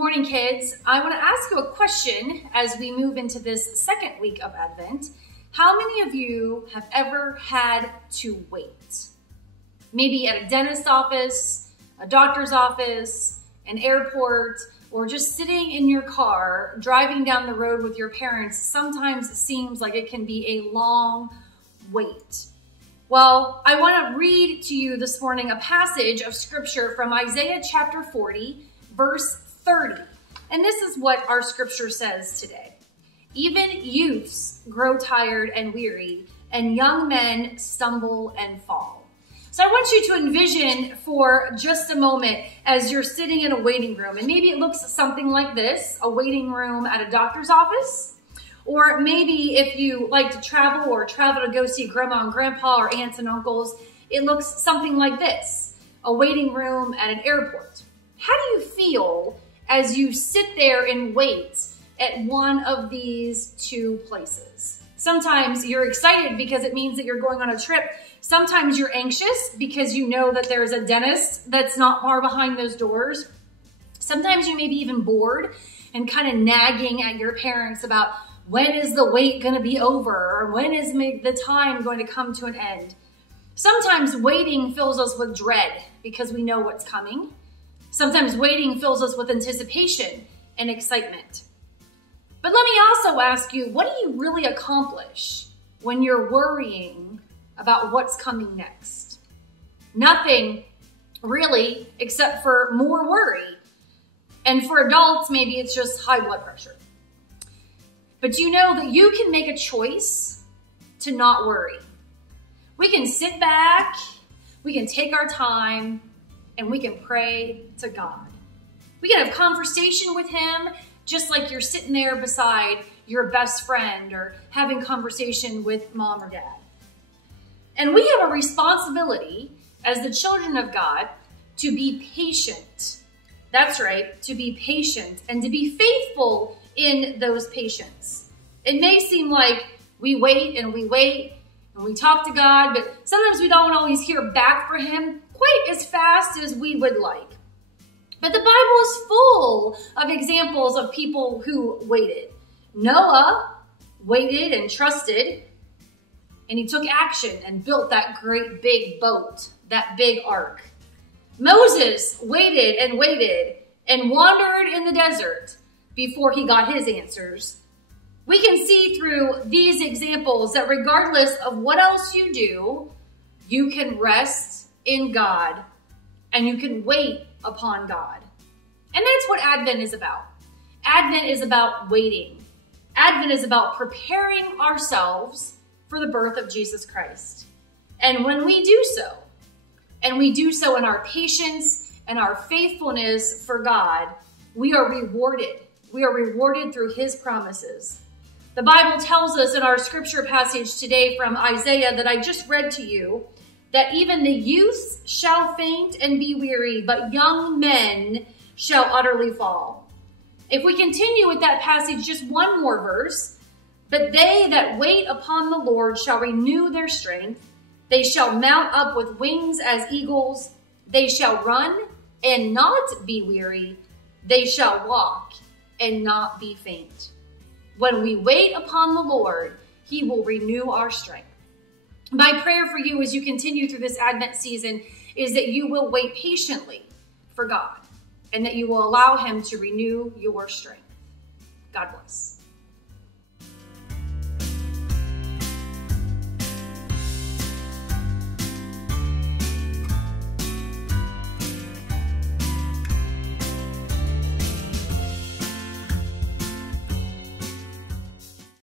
morning, kids. I want to ask you a question as we move into this second week of Advent. How many of you have ever had to wait? Maybe at a dentist's office, a doctor's office, an airport, or just sitting in your car, driving down the road with your parents sometimes seems like it can be a long wait. Well, I want to read to you this morning a passage of scripture from Isaiah chapter 40, verse 30. And this is what our scripture says today. Even youths grow tired and weary, and young men stumble and fall. So I want you to envision for just a moment as you're sitting in a waiting room, and maybe it looks something like this, a waiting room at a doctor's office. Or maybe if you like to travel to go see grandma and grandpa or aunts and uncles, it looks something like this, a waiting room at an airport. How do you feel as you sit there and wait at one of these two places? Sometimes you're excited because it means that you're going on a trip. Sometimes you're anxious because you know that there's a dentist that's not far behind those doors. Sometimes you may be even bored and kind of nagging at your parents about when is the wait going to be over, or when is the time going to come to an end. Sometimes waiting fills us with dread because we know what's coming. Sometimes waiting fills us with anticipation and excitement. But let me also ask you, what do you really accomplish when you're worrying about what's coming next? Nothing really, except for more worry. And for adults, maybe it's just high blood pressure. But you know that you can make a choice to not worry. We can sit back, we can take our time, and we can pray to God. We can have conversation with Him just like you're sitting there beside your best friend or having conversation with mom or dad. And we have a responsibility as the children of God to be patient. That's right, to be patient and to be faithful in those patience. It may seem like we wait and we talk to God, but sometimes we don't always hear back from Him quite as fast as we would like. But the Bible is full of examples of people who waited. Noah waited and trusted, and he took action and built that great big boat, that big ark. Moses waited and wandered in the desert before he got his answers. We can see through these examples that regardless of what else you do, you can rest in God and you can wait upon God. And that's what Advent is about. Advent is about waiting. Advent is about preparing ourselves for the birth of Jesus Christ. And when we do so, and we do so in our patience and our faithfulness for God, we are rewarded. We are rewarded through His promises. The Bible tells us in our scripture passage today from Isaiah that I just read to you, that even the youths shall faint and be weary, but young men shall utterly fall. If we continue with that passage, just one more verse, but they that wait upon the Lord shall renew their strength. They shall mount up with wings as eagles. They shall run and not be weary. They shall walk and not be faint. When we wait upon the Lord, He will renew our strength. My prayer for you as you continue through this Advent season is that you will wait patiently for God and that you will allow Him to renew your strength. God bless.